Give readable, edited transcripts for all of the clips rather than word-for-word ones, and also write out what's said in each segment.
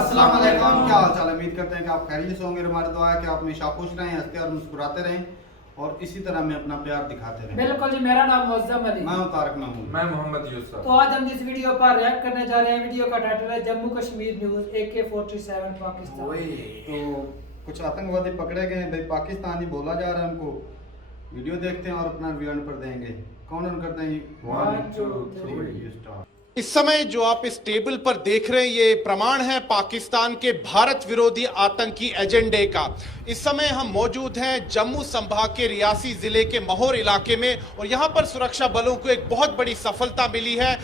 अस्सलाम वालेकुम, क्या हाल चाल है। उम्मीद करते हैं कि आप खैरियत से होंगे। हमारी दुआ है कि आप हमेशा खुश रहें, हंसते और मुस्कुराते रहें और इसी तरह में अपना प्यार दिखाते रहें। बिल्कुल जी, मेरा नाम मुअज्जम अली, मैं हूं तारक महमूद। मैं मोहम्मद यूसुफ। तो आज हम जिस वीडियो पर रिएक्ट करने जा रहे हैं, वीडियो का टाइटल है जम्मू कश्मीर न्यूज AK-47 पाकिस्तान। तो कुछ आतंकवादी पकड़े गए भाई, पाकिस्तानी बोला जा रहा है उनको। वीडियो देखते हैं और अपना रिव्यू पर देंगे। कौन रन करते हैं? 1 2 3 स्टार्ट। इस समय जो आप इस टेबल पर देख रहे हैं ये प्रमाण है पाकिस्तान के भारत विरोधी आतंकी एजेंडे का। इस समय हम मौजूद हैं जम्मू संभाग के रियासी जिले के महौर इलाके में और यहाँ पर सुरक्षा बलों को एक बहुत बड़ी सफलता मिली है।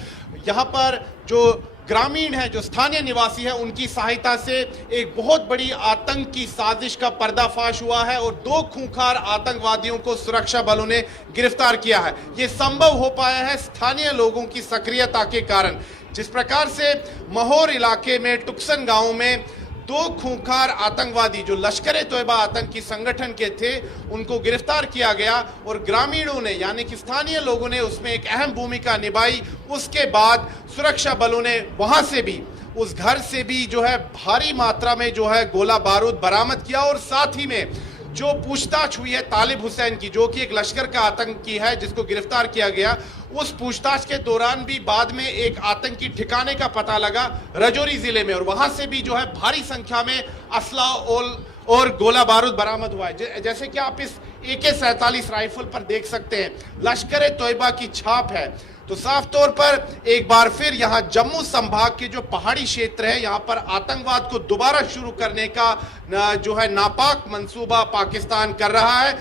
यहाँ पर जो ग्रामीण है, जो स्थानीय निवासी है, उनकी सहायता से एक बहुत बड़ी आतंक की साजिश का पर्दाफाश हुआ है और 2 खूंखार आतंकवादियों को सुरक्षा बलों ने गिरफ्तार किया है। ये संभव हो पाया है स्थानीय लोगों की सक्रियता के कारण। जिस प्रकार से महौर इलाके में टुक्सन गांव में 2 खूंखार आतंकवादी जो लश्कर ए तोयबा आतंकी संगठन के थे उनको गिरफ्तार किया गया और ग्रामीणों ने यानी कि स्थानीय लोगों ने उसमें एक अहम भूमिका निभाई। उसके बाद सुरक्षा बलों ने वहां से भी, उस घर से भी जो है भारी मात्रा में जो है गोला बारूद बरामद किया और साथ ही में जो पूछताछ हुई है तालिब हुसैन की, जो कि एक लश्कर का आतंकी है जिसको गिरफ्तार किया गया, उस पूछताछ के दौरान भी बाद में एक आतंकी ठिकाने का पता लगा राजौरी जिले में और वहां से भी जो है भारी संख्या में असला और गोला बारूद बरामद हुआ है। जैसे कि आप इस AK-47 राइफल पर देख सकते हैं लश्कर ए तोयबा की छाप है। तो साफ तौर पर एक बार फिर यहाँ जम्मू संभाग के जो पहाड़ी क्षेत्र है यहाँ पर आतंकवाद को दोबारा शुरू करने का जो है नापाक मंसूबा पाकिस्तान कर रहा है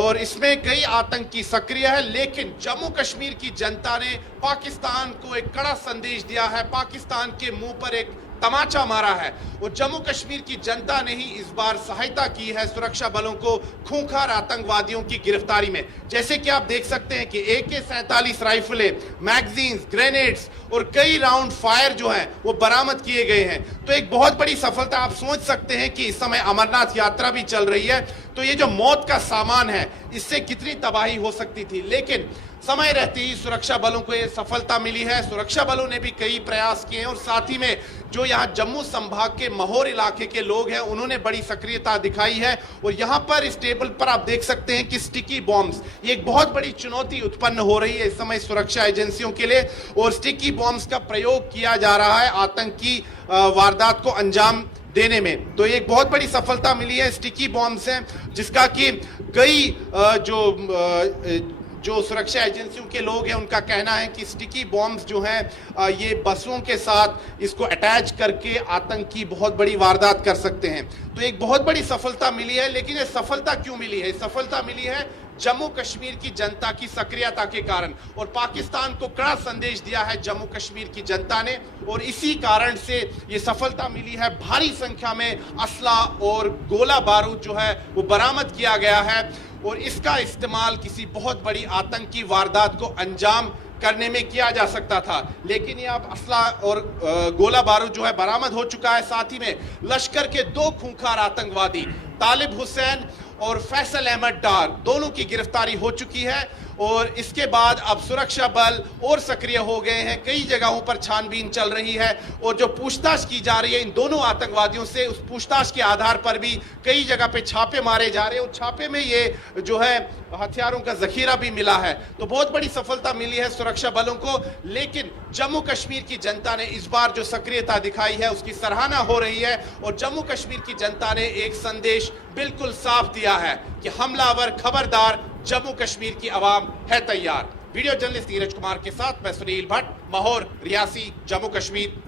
और इसमें कई आतंकी सक्रिय है। लेकिन जम्मू कश्मीर की जनता ने पाकिस्तान को एक कड़ा संदेश दिया है, पाकिस्तान के मुंह पर एक तमाचा मारा है और जम्मू कश्मीर की जनता ने ही इस बार सहायता की है सुरक्षा बलों को खूंखार आतंकवादियों की गिरफ्तारी में। जैसे कि आप देख सकते हैं कि AK-47 राइफलें, मैगजीन्स, ग्रेनेड्स और कई राउंड फायर जो हैं वो बरामद किए गए हैं। तो एक बहुत बड़ी सफलता। आप सोच सकते हैं कि इस समय अमरनाथ यात्रा भी चल रही है, तो ये जो मौत का सामान है इससे कितनी तबाही हो सकती थी, लेकिन समय रहते ही सुरक्षा बलों को ये सफलता मिली है। सुरक्षा बलों ने भी कई प्रयास किए हैं और साथ ही में जो यहाँ जम्मू संभाग के महौर इलाके के लोग हैं उन्होंने बड़ी सक्रियता दिखाई है। और यहाँ पर इस टेबल पर आप देख सकते हैं कि स्टिकी बॉम्ब्स, ये एक बहुत बड़ी चुनौती उत्पन्न हो रही है इस समय सुरक्षा एजेंसियों के लिए और स्टिकी बॉम्ब्स का प्रयोग किया जा रहा है आतंकी वारदात को अंजाम देने में। तो एक बहुत बड़ी सफलता मिली है स्टिकी बॉम्ब्स हैं, जिसका कि कई जो सुरक्षा एजेंसियों के लोग हैं उनका कहना है कि स्टिकी बॉम्ब्स जो हैं ये बसों के साथ इसको अटैच करके आतंकी बहुत बड़ी वारदात कर सकते हैं। तो एक बहुत बड़ी सफलता मिली है। लेकिन ये सफलता क्यों मिली है? सफलता मिली है जम्मू कश्मीर की जनता की सक्रियता के कारण और पाकिस्तान को कड़ा संदेश दिया है जम्मू कश्मीर की जनता ने और इसी कारण से ये सफलता मिली है। भारी संख्या में असला और गोला बारूद जो है वो बरामद किया गया है और इसका इस्तेमाल किसी बहुत बड़ी आतंकी वारदात को अंजाम करने में किया जा सकता था। लेकिन ये अब असला और गोला बारूद जो है बरामद हो चुका है। साथ ही में लश्कर के 2 खूंखार आतंकवादी तालिब हुसैन और फैसल अहमद डार दोनों की गिरफ्तारी हो चुकी है और इसके बाद अब सुरक्षा बल और सक्रिय हो गए हैं। कई जगहों पर छानबीन चल रही है और जो पूछताछ की जा रही है इन दोनों आतंकवादियों से, उस पूछताछ के आधार पर भी कई जगह पे छापे मारे जा रहे हैं और छापे में ये जो है हथियारों का जखीरा भी मिला है। तो बहुत बड़ी सफलता मिली है सुरक्षा बलों को। लेकिन जम्मू कश्मीर की जनता ने इस बार जो सक्रियता दिखाई है उसकी सराहना हो रही है और जम्मू कश्मीर की जनता ने एक संदेश बिल्कुल साफ दिया है कि हमलावर खबरदार, जम्मू कश्मीर की आवाम है तैयार। वीडियो जर्नलिस्ट नीरज कुमार के साथ मैं सुनील भट्ट, महौर, रियासी, जम्मू कश्मीर।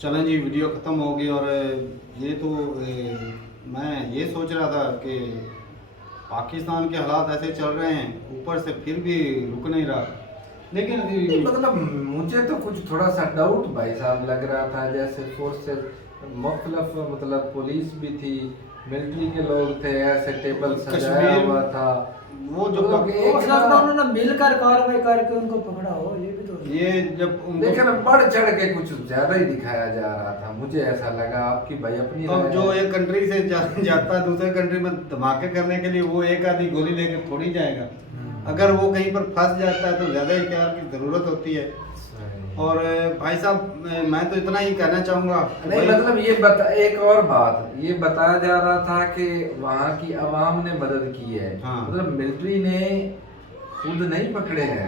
चलें जी, वीडियो ख़त्म हो गई और ये तो मैं ये सोच रहा था कि पाकिस्तान के हालात ऐसे चल रहे हैं, ऊपर से फिर भी रुक नहीं रहा। लेकिन मतलब मुझे तो कुछ थोड़ा सा डाउट भाई साहब लग रहा था, जैसे फोर्सेस मुख्तलिफ मतलब पुलिस भी थी, मिलिट्री के लोग थे, ऐसे टेबल सजाया कश्मीर हुआ था। वो जो मतलब हो एक सकता है उन्होंने मिलकर कार्रवाई करके उनको पकड़ा हो, ये भी तो ये जब उनको लेकिन बढ़ चढ़ के कुछ ज्यादा ही दिखाया जा रहा था, मुझे ऐसा लगा। आपकी भाई अपनी अब राय जो है। एक कंट्री से जाता है दूसरे कंट्री में धमाके करने के लिए, वो एक आधी गोली लेके थोड़ी जाएगा। अगर वो कहीं पर फंस जाता है तो ज्यादा एहतियात की जरूरत होती है। और भाई साहब मैं तो इतना ही कहना चाहूंगा, नहीं मतलब ये एक और बात ये बताया जा रहा था कि वहाँ की आवाम ने मदद की है। हाँ। मतलब मिलिट्री ने खुद नहीं पकड़े हैं,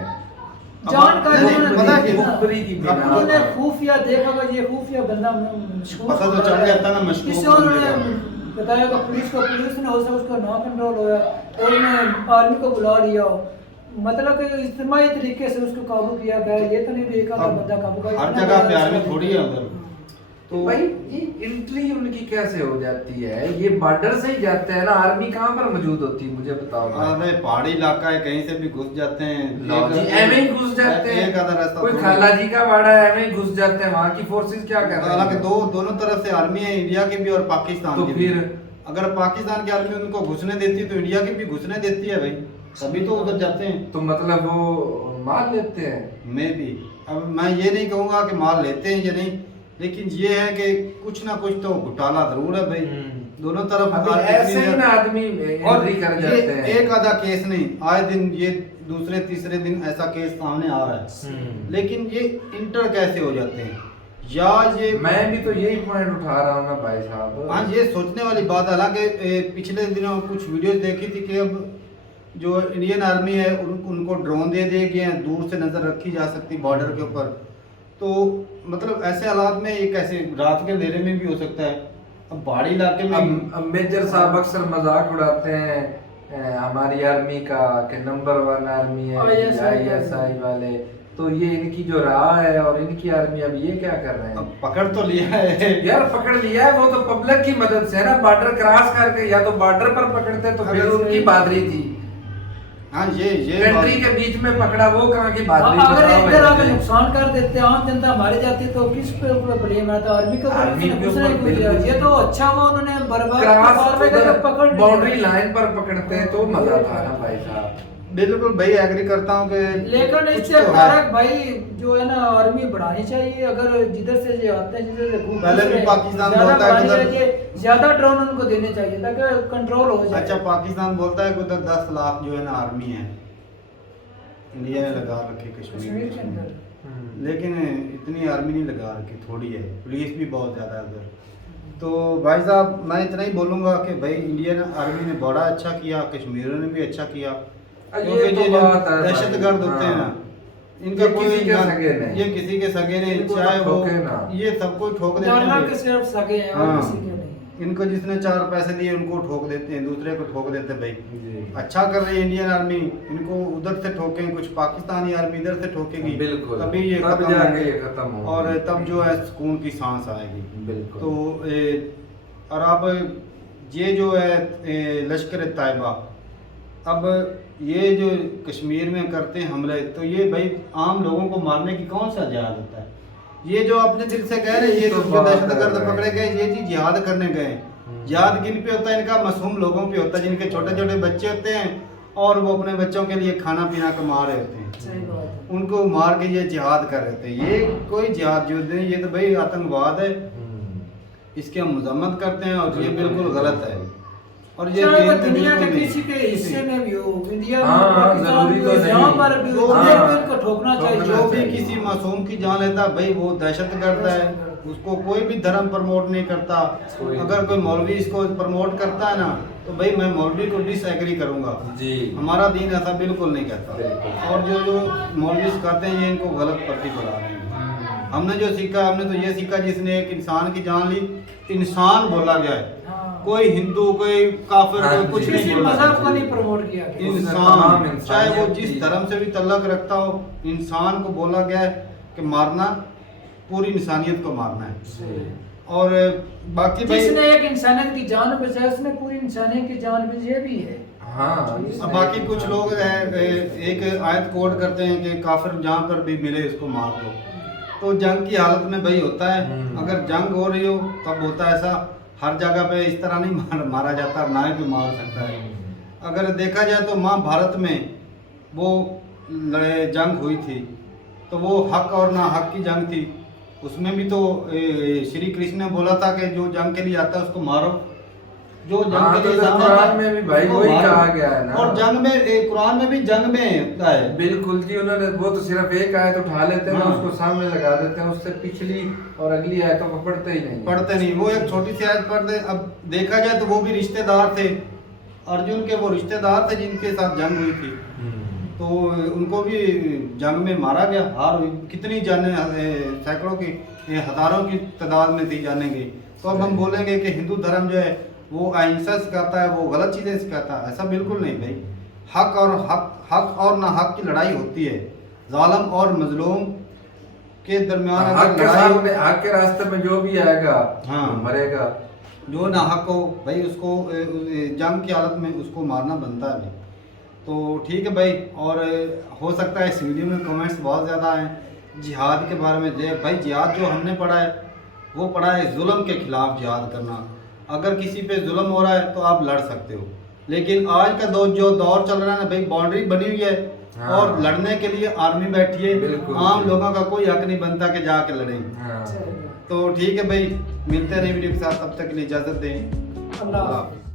जानकारी नहीं, उन्होंने पता दी है थी कि- ना। मुखबरी की बिना अब उन्होंने पर। खुफिया देखा कि ये खुफिया बंदा मशकूक पता तो चल जाता ना मशकूक इससे बंदे उन्होंने का। बताया कि पुलिस ने हो सकता उसका ना कंट्रोल होया और उन्होंने आर्मी को बुला लिया हो, मतलब कि इज्तिमाई तरीके से उसको काबू किया गया। ये तो नहीं भी एक आधा अब बंदा काबू कर हर जगह पे आर्मी थोड़ी है उधर। तो भाई ये एंट्री उनकी कैसे हो जाती है? ये बॉर्डर से ही जाते हैं ना, आर्मी कहाँ पर मौजूद होती है मुझे बताओ भाई। अरे पहाड़ी इलाका है, कहीं से भी घुस जाते हैं। लो जी, ऐਵੇਂ ही घुस जाते हैं। एक आधा रास्ता कोई थोड़ी- खाला जी का वाड़ा है, ऐਵੇਂ ही घुस जाते हैं। वहाँ की फोर्सेस क्या कर रही हालांकि है? दोनों तरफ से आर्मी है, इंडिया की भी और पाकिस्तान तो की भी। फिर? अगर पाकिस्तान की आर्मी उनको घुसने देती है तो इंडिया की भी घुसने देती है भाई, तभी तो उधर जाते हैं। तो मतलब वो मार लेते हैं। मैं भी अब मैं ये नहीं कहूंगा कि मार लेते हैं या नहीं, लेकिन ये है कि कुछ ना कुछ तो घोटाला जरूर है भाई। दोनों तरफ अभी आर्मी ऐसे ही है। ना आदमी और एंट्री कर ये जाते हैं। एक आधा केस नहीं, आए दिन ये दूसरे तीसरे दिन ऐसा केस सामने आ रहा है। लेकिन ये इंटर कैसे हो जाते हैं, या ये मैं भी तो यही पॉइंट उठा रहा हूँ ना भाई साहब। हाँ ये सोचने वाली बात है। हालांकि पिछले दिनों कुछ वीडियोस देखी थी कि अब जो इंडियन आर्मी है उनको ड्रोन दे दिए गए हैं, दूर से नजर रखी जा सकती बॉर्डर के ऊपर। तो मतलब ऐसे हालात में ये कैसे रात के अंधेरे में भी हो सकता है। अब पहाड़ी इलाके में अब मेजर साहब अक्सर मजाक उड़ाते हैं हमारी आर्मी का कि नंबर 1 आर्मी है ISI वाले। तो ये इनकी जो राह है और इनकी आर्मी, अब ये क्या कर रहे हैं? अब पकड़ तो लिया है यार पकड़ लिया है, वो तो पब्लिक की मदद से है ना। बॉर्डर क्रॉस करके, या तो बॉर्डर पर पकड़ते तो फिर अगर उनकी बहादुरी थी। हाँ ये कंट्री के बीच में पकड़ा, वो कहाँ की बहादुरी? अगर बताओ इधर आके भाई। नुकसान कर देते, आम जनता मारी जाती, तो किस पे ब्लेम आता? आर्मी के ऊपर? आर्मी किसी ने के कुछ नहीं ऊपर किया। बिल्कुल। ये तो अच्छा हुआ उन्होंने बर्बाद क्रॉस कार्रवाई करके पकड़ लिया। बाउंड्री लाइन पर पकड़ते तो मजा था ना भाई साहब। बिल्कुल भाई एग्री करता हूँ कि लेकिन कुछ इससे तो है। फर्क भाई जो है ना आर्मी बढ़ानी चाहिए। अगर जिधर से ये आते हैं, जिधर से घूम पहले भी रहे हैं, पाकिस्तान ज्यादा बोलता है बढ़ानी उधर- चाहिए, ज्यादा ड्रोन उनको देने चाहिए ताकि कंट्रोल हो जाए। अच्छा पाकिस्तान बोलता है कि उधर 10 लाख जो है ना आर्मी है, इंडिया ने लगा रखी कश्मीर कश्मीर के अंदर में। लेकिन इतनी आर्मी नहीं लगा रखी, थोड़ी है, पुलिस भी बहुत ज़्यादा है उधर। तो भाई साहब मैं इतना ही बोलूँगा कि भाई इंडियन आर्मी ने बड़ा अच्छा किया, कश्मीरियों ने भी अच्छा किया। ये क्योंकि तो ये जो बात है भाई, दहशतगर्द होते हैं ना, हाँ। इनका ये कोई किसी के इनका- सगे नहीं। ये किसी के सगे नहीं, इनको तो चाहे वो ठोके ना। ये सबको ठोक देते डरना हैं के भाई। सिर्फ सगे हैं और हाँ। किसी के नहीं। इनको जिसने 4 पैसे दिए उनको ठोक देते हैं, दूसरे को ठोक देते हैं भाई। जी। अच्छा कर रही है इंडियन आर्मी, इनको उधर से ठोकें, कुछ पाकिस्तानी आर्मी इधर से ठोकेगी, बिल्कुल। तभी ये तब खत्म जाके होंगे ये खत्म होगा। और तब जो है सुकून की सांस आएगी। बिल्कुल। तो और अब ये जो है लश्कर तैयबा, अब ये जो कश्मीर में करते हैं हमले, तो ये भाई आम लोगों को मारने की कौन सा जिहाद होता है? ये जो अपने दिल से कह रहे हैं, ये तो जो बात दहशतगर्द है। पकड़े गए, ये जी जिहाद करने गए। जिहाद किन पे होता है? इनका मासूम लोगों पे होता है, जिनके छोटे छोटे बच्चे होते हैं और वो अपने बच्चों के लिए खाना पीना कमा रहे होते हैं, सही बात है। उनको मार के ये जिहाद कर रहे थे। ये कोई जिहाद युद्ध नहीं, ये तो भाई आतंकवाद है, इसकी हम मजम्मत करते हैं और ये बिल्कुल गलत है। और ये चाहे वो दीन पे दुनिया के बिल्कुल नहीं। किसी के हिस्से में भी हो, इंडिया में, हाँ, पाकिस्तान जरूरी में, तो यहाँ नहीं। पर भी हो, जो उधर भी- भी इनको ठोकना चाहिए। जो भी चाहिए। किसी मासूम की जान लेता है भाई वो दहशतगर्द है, उसको कोई भी धर्म प्रमोट नहीं करता। कोई- अगर कोई मौलवी इसको प्रमोट करता है ना, तो भाई मैं मौलवी को डिसएग्री करूंगा। जी। हमारा दीन ऐसा बिल्कुल नहीं कहता। बिल्कुल। और जो मौलवी सिखाते हैं ये इनको गलत प्रतिपला रहे हैं। हमने जो सीखा, हमने तो ये सीखा जिसने एक इंसान की जान ली, इंसान बोला गया है, हाँ। कोई हिंदू कोई काफिर हाँ कोई कुछ जी। नहीं किसी बोला। मजहब को नहीं प्रमोट किया गया। उसने तमाम इंसान इंसानियत चाहे वो की। जिस धर्म से भी तल्लक रखता हो, इंसान को बोला गया है कि मारना पूरी इंसानियत को मारना है। जी। और बाकी भाई जिसने एक इंसानियत की जान बचाई, उसने पूरी इंसानियत की जान बचाई भी है। हाँ। अब बाकी कुछ लोग एक आयत कोड करते हैं कि काफिर जहाँ पर भी मिले उसको मार दो। तो जंग की हालत में भाई होता है, अगर जंग हो रही हो तब होता है ऐसा। हर जगह पे इस तरह नहीं मारा जाता, ना ही कोई मार सकता है। अगर देखा जाए तो महाभारत में वो जंग हुई थी, तो वो हक और ना हक की जंग थी। उसमें भी तो श्री कृष्ण ने बोला था कि जो जंग के लिए आता है उसको मारो, जो जंग के लिए सामने कुरान में भी भाई वही कहा गया है ना। और जंग में कुरान में भी जंग में होता है। बिल्कुल जी, उन्होंने वो तो सिर्फ एक आयत उठा लेते हैं ना, हाँ। उसको सामने लगा देते हैं, उससे पिछली और अगली आयतों को पढ़ते ही नहीं। पढ़ते नहीं, वो एक छोटी सी आयत पढ़ते। अब देखा जाए तो वो भी रिश्तेदार थे, अर्जुन के वो रिश्तेदार थे जिनके साथ जंग हुई थी, तो उनको भी जंग में मारा गया, हार हुई। कितनी जाने सैकड़ों की हजारों की तादाद में थी जाने की। तो अब हम बोलेंगे कि हिंदू धर्म जो है वो अहिंसा सिखाता है, वो गलत चीज़ें सिखाता है, ऐसा बिल्कुल नहीं भाई। हक और ना हक की लड़ाई होती है, जालिम और मजलूम के दरमियान हक अगर के लड़ाई हो, सामने, हक के रास्ते में जो भी आएगा हाँ। वो मरेगा। जो ना हक हो भाई उसको जंग की हालत में उसको मारना बनता है भाई। तो ठीक है भाई। और हो सकता है इस वीडियो में कमेंट्स बहुत ज़्यादा हैं जिहाद के बारे में। भाई जिहाद जो हमने पढ़ा है वो पढ़ा है जुल्म के खिलाफ जिहाद करना। अगर किसी पे जुल्म हो रहा है तो आप लड़ सकते हो, लेकिन आज का जो दौर चल रहा है ना भाई, बाउंड्री बनी हुई है। हाँ। और लड़ने के लिए आर्मी बैठी है, बिल्कुल। आम लोगों का कोई हक नहीं बनता कि जाके लड़ें। हाँ। चलो। तो ठीक है भाई, मिलते हैं नई वीडियो के साथ, तब तक के लिए इजाज़त दें। अल्लाह हाफ़िज़।